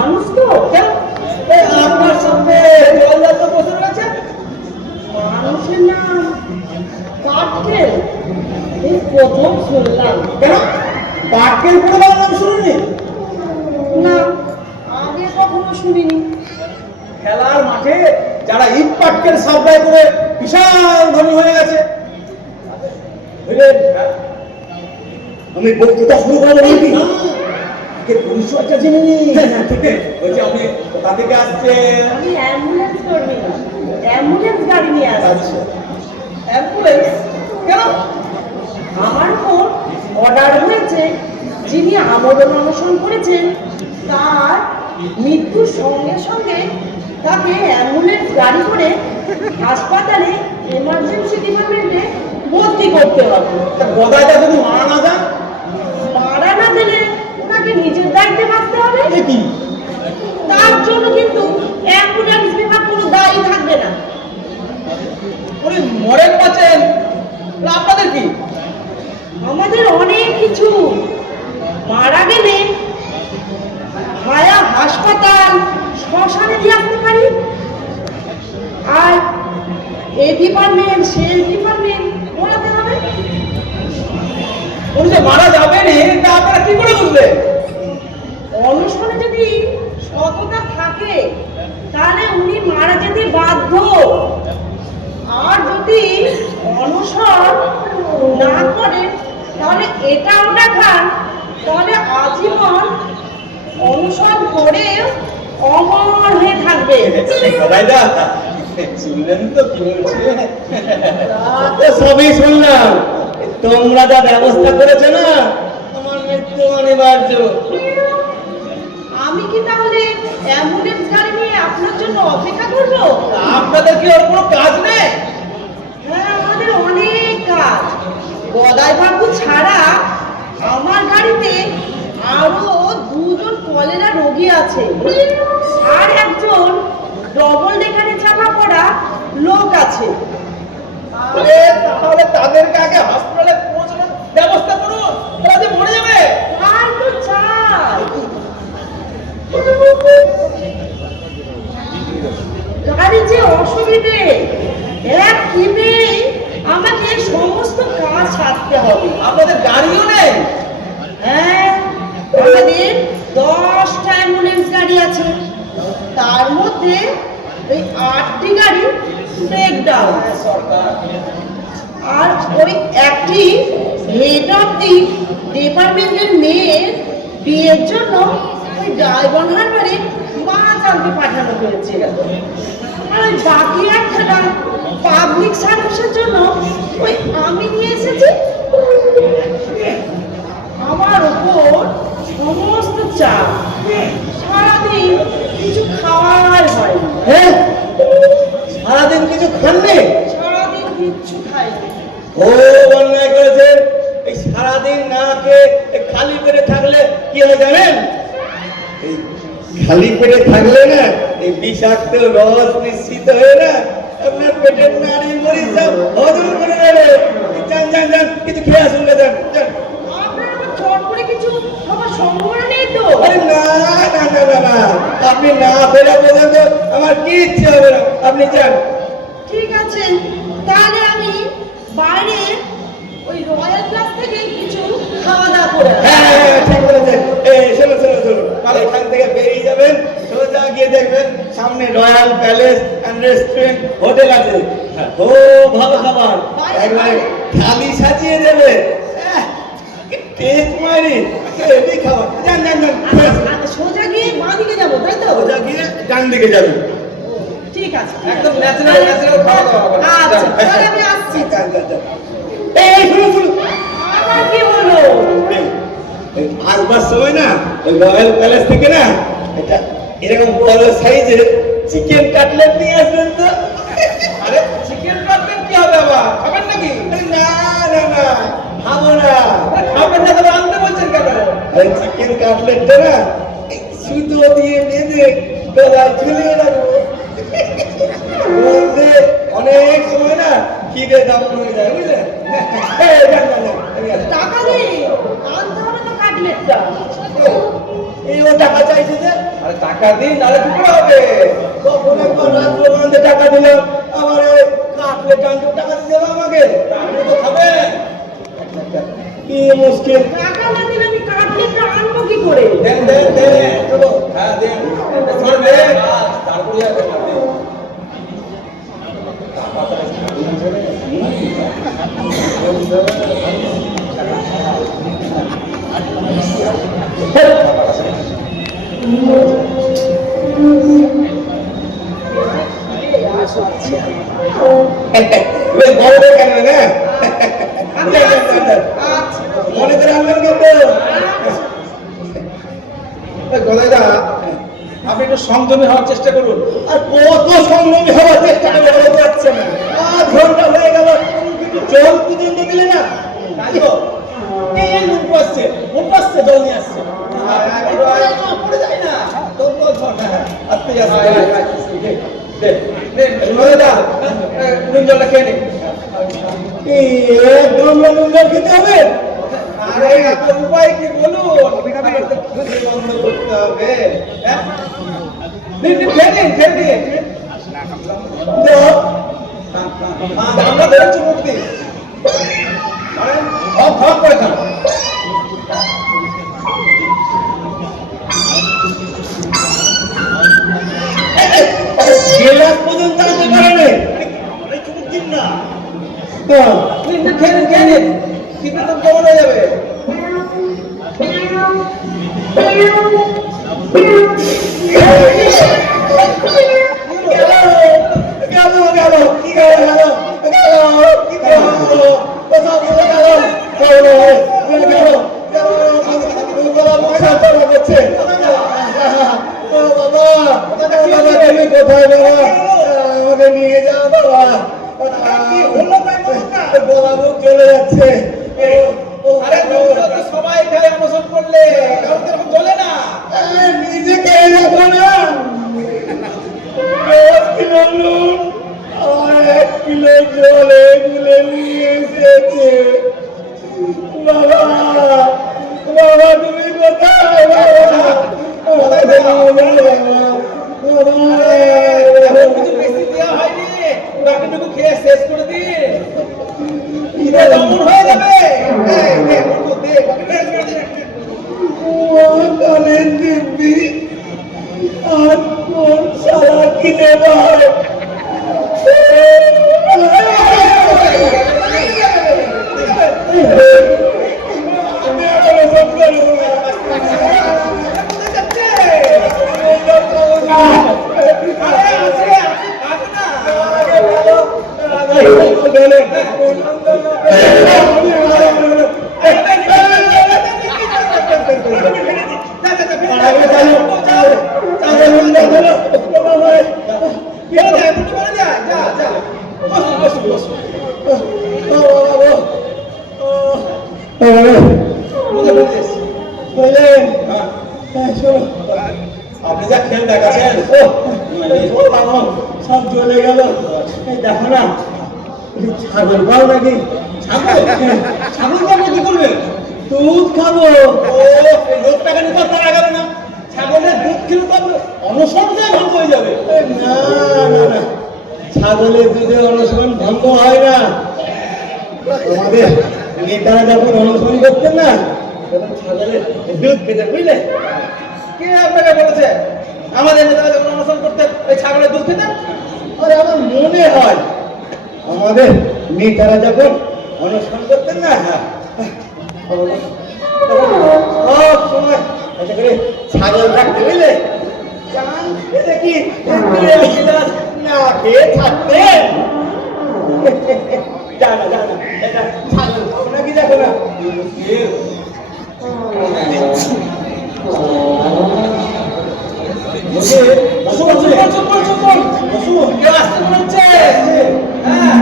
মানুষ তো আপনার সামনে জলজাত বসে রয়েছে। মানুষের নাম পাটকেল, এই প্রথম শুনলাম। কেন পাটকেল পরিবার নাম শুনুনি? না, আগে কখনো শুনিনি। খেলার মাঠে যারা ইট পাটকেল সাপ্লাই করে বিশাল ধনী হয়ে গেছে। বুঝলেন? আমি বক্তৃতা শুরু করবো নাকি? আগে পরিচয়টা জেনে নিই। ঠিক আছে, বলছি আপনি কোথা থেকে আসছেন? আমি অ্যাম্বুলেন্স কর্মী, অ্যাম্বুলেন্স গাড়ি নিয়ে আসছি। অ্যাম্বুলেন্স? কেন? আমার উপর অর্ডার হয়েছে, যিনি আমরণ অনশন করেছেন তার মৃত্যুর সঙ্গে সঙ্গে তাকে অ্যাম্বুলেন্স গাড়ি করে হাসপাতালে এমার্জেন্সি ডিপার্টমেন্টে ভর্তি করতে হবে। গদাইটা যদি মারা না যান? মারা না গেলে ওনাকে নিজের দায়িত্বে বাঁচতে হবে। কি তার জন্য কিন্তু অ্যাম্বুলেন্স বিভাগ কোনো দায়ী থাকবে না। উনি মরেন বাঁচেন, আপনাদের কি? আমাদের অনেক কিছু। মারা গেলে ভায়া হাসপাতাল, শ্মশানে দিয়ে আসতে পারি। আর এই ডিপার্টমেন্ট সেই ডিপার্টমেন্ট বলাতে হবে। উনি যে মারা যাবেন তা আপনারা কি করে বুঝলেন? অনশনে যদি সততা থাকে তাহলে উনি মারা যেতে বাধ্য। আর যদি অনশন না করেন তাহলে এটা ওটা খান, তাহলে আজীবন অনশন করে অমর হয়ে থাকবে। গদাইদা শুনলেন তো কি বলছে? সবই শুনলাম। তোমরা যা ব্যবস্থা করেছো না, আমার মৃত্যু অনিবার্য। আমি কি তাহলে অ্যাম্বুলেন্স গাড়ি নিয়ে আপনার জন্য অপেক্ষা করব? আপনাদের কি আর কোনো কাজ নেই? হ্যাঁ, আমাদের অনেক কাজ। গদাই বাবু ছাড়া আমার গাড়িতে আরো দুজন কলেরা রোগী আছে, আর একজন ডবল ডেকারে চাপা পড়া লোক আছে। তাহলে তাদেরকে আগে হাসপাতালে পৌঁছানোর ব্যবস্থা করুন, তারা যে মরে যাবে। আর তো চাই গাড়ি যে অসুবিধে, এক দিনেই আমাকে সমস্ত কাজ সারতে হবে। আপনাদের গাড়িও নেই? হ্যাঁ, আমাদের 10টা অ্যাম্বুলেন্স গাড়ি আছে, তার মধ্যে ওই 8টি গাড়ি ব্রেকডাউন, সরকার আর ওই একটি হেড অফ দি ডিপার্টমেন্টের মেয়ের বিয়ের জন্য ওই ডায়মন্ড হারবারে মাছ আনতে পাঠানো হয়েছে। আর ওই বাকি একটা পাবলিক সার্ভিসের জন্য ওই আমি নিয়ে এসেছি। আমার উপর সমস্ত চাপ, সারাদিন কিছু খাওয়ার হয় না। হ্যাঁ, সারাদিন কিছু খাননি? সারাদিন কিচ্ছু খাইনি। ও অন্যায় করেছেন। এই সারাদিন না খেয়ে খালি পেটে থাকলে কি হয় জানেন? এই খালি পেটে থাকলে না, এই বিষাক্ত রস নিশ্চিত হয়ে না আপনার পেটের নাড়ি মরি সব হজম করে নেবে। যান যান যান, কিছু খেয়ে আসুন না, যান যান। আপনার আবার চট করে কিছু আমার সম্ভব নেই তো। আরে না না না না না, আপনি না ফেরা পর্যন্ত আমার কি ইচ্ছে হবে না, আপনি যান। ঠিক আছে, তাহলে আমি বাইরে ওই রয়্যাল ক্লাস থেকে কিছু খাওয়া দাওয়া করে আসবো। হ্যাঁ হ্যাঁ, ঠিক বলেছেন। শোনো শোনো শোনো, আর এখান থেকে বেরিয়ে যাবেন, সোজা গিয়ে দেখবেন সামনে royal palace and restaurant hotel আছে। ও ভালো খাবার, একবারে থালি সাজিয়ে দেবে। টেস্ট মারি হেভি খাবার। যান যান যান, সোজা গিয়ে বাঁ দিকে যাবো, তাই তো? সোজা গিয়ে ডান দিকে যাবেন। ঠিক আছে, একদম ন্যাচারাল ন্যাচারাল খাওয়া দাওয়া। আচ্ছা, তাহলে আমি আসছি। যান যান যান। এই শুনুন শুনুন, আবার কি হলো? আসবার সময় না ওই রয়্যাল প্যালেস থেকে না এটা এরকম বড় সাইজের চিকেন কাটলেট নিয়ে আসবেন তো। আরে চিকেন কাটলেট কি হবে আবার, খাবেন নাকি? না না না, খাবো না। খাবেন না তবে আনতে বলছেন কেন? আরে চিকেন কাটলেটটা না সুতো দিয়ে বেঁধে গলায় ঝুলিয়ে রাখবো। বলতে অনেক সময় না খিদে দামন হয়ে যায়, বুঝলেন? টাকা নেই, আনতে হবে তো কাটলেটটা। এই ও টাকা চাইছে যে আরে টাকা দিন, নাহলে কি করে হবে? তখন একবার রাত্রে বান্ধে টাকা দিলাম, আমার ওই কাটলে টানতে টাকা দিতে হবে আমাকে। আপনি তো খাবেন। কি মুশকিল। টাকা না দিলে আমি কাটলেটটা আনবো কি করে? দেন দেন দেন, চলো। হ্যাঁ দেন, ধরবে তারপরে আর দেন। মনে করে আনবেন কিন্তু গলাইদা, আপনি একটু সংযমী হওয়ার চেষ্টা করুন। আর কত সংযমী হওয়ার চেষ্টা করে বলতে পারছেন না। 5 ঘন্টা হয়ে গেল, জল পর্যন্ত দিলে না। তাই তো এই নুন পাচ্ছে, জল নিয়ে আসছে। পড়ে যায় না, আস্তে নুন জলটা খেয়ে নিন। একদম নুন জল খেতে হবে? আরে আপনার উপায় কি বলুন? বন্ধ করতে হবে। আমরা ধরেছি মুক্তি করে খান। গেলাস পর্যন্ত আনতে পারে না। খেয়ে নিন, কিন্তু তো কেমন হয়ে যাবে। কোথায় বাবা, আমাকে নিয়ে যাও বাবা। গলা মুখ চলে যাচ্ছে। সবাই খায় অনশন করলে, কারণ এরকম চলে না। নিজে খেয়ে যাবো না। 10 কিলো নুন আর 1 কিলো জলে গুলে নিয়ে এসেছে। বাবা বাবা, তুমি কোথায় বাবা? কিছু বেশি দেওয়া হয়নি, বাকিটুকু খেয়ে শেষ করে দিন। হয়ে যাবে। দিব্যি আর কোন সারা কিনে ভাই। আপনি যা খেল দেখাচ্ছেন সব চলে গেল। দেখো না, ছাগল পাও নাকি? ছাগল পাবো কি করবে? দুধ খাবো। লোকটাকে নিতে পারা গেল না। ছাগলের দুধ খেলে তো অনশনটাই ভঙ্গ হয়ে যাবে। না না না, ছাগলের দুধে অনশন ভঙ্গ হয় না। আমাদের নেতারা যখন অনশন করতেন না, তখন ছাগলের দুধ খেতে, বুঝলে? কে আপনাকে বলেছে আমাদের নেতারা যখন অনশন করতেন ওই ছাগলের দুধ খেতেন? আরে আমার মনে হয় আমাদের নেতারা যখন অনশন করতেন না, সব সময় একটা করে ছাগল থাকতে, বুঝলে? দেখি না খেয়ে থাকতেন। জানা জানা এটা ছাগল নাকি? দেখো না, কেউ আসতে বলছে। হ্যাঁ,